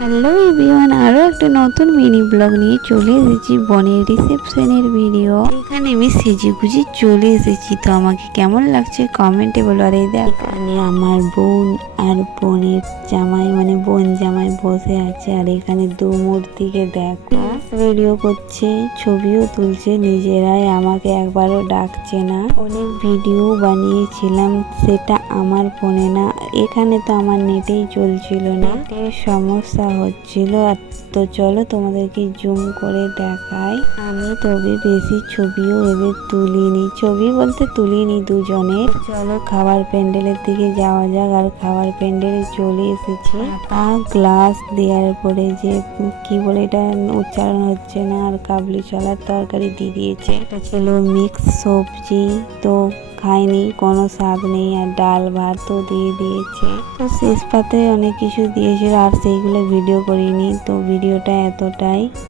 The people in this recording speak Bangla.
হ্যালো এভরিওয়ান, আরও একটা নতুন মিনি ব্লগ নিয়ে চলে এসেছি বোনের রিসেপশনের ভিডিও। এখানে আমি সেজেগুজে চলে এসেছি, তো আমাকে কেমন লাগছে কমেন্টে বলো। আর এই এখানে আমার বোন আর বোনের জামাই মানে বোন জামাই বসে আছে, আর এখানে দু মূর্তিকে দেখা ভিডিও করছে, ছবিও তুলছে নিজেরাই, আমাকে একবারও ডাকছে না। অনেক ভিডিও বানিয়েছিলাম, সেটা আমার ফোনে না, এখানে তো আমার নেটেই চলছিল না, নেটের সমস্যা হচ্ছিল। তো চলো তোমাদেরকে জুম করে দেখাই। আমি তবে বেশি ছবিও এবার তুলিনি, ছবি বলতে তুলিনি দুজনে। চলো খাবার প্যান্ডেলের দিকে যাওয়া যাক। আর খাবার প্যান্ডেলে চলে এসেছি। গ্লাস দেওয়ার পরে যে কি বলে এটা উচ্চারণ হচ্ছে না, আর কাবলি চলার তরকারি দিয়ে দিয়েছে। এটা ছিল মিক্স সবজি, তো খাইনি, কোনো স্বাদ নেই। আর ডাল ভাতও দিয়ে দিয়েছে। তো শেষ পাতে অনেক কিছু দিয়েছিল, আর সেইগুলো ভিডিও করিনি, তো ভিডিওটা এতটাই।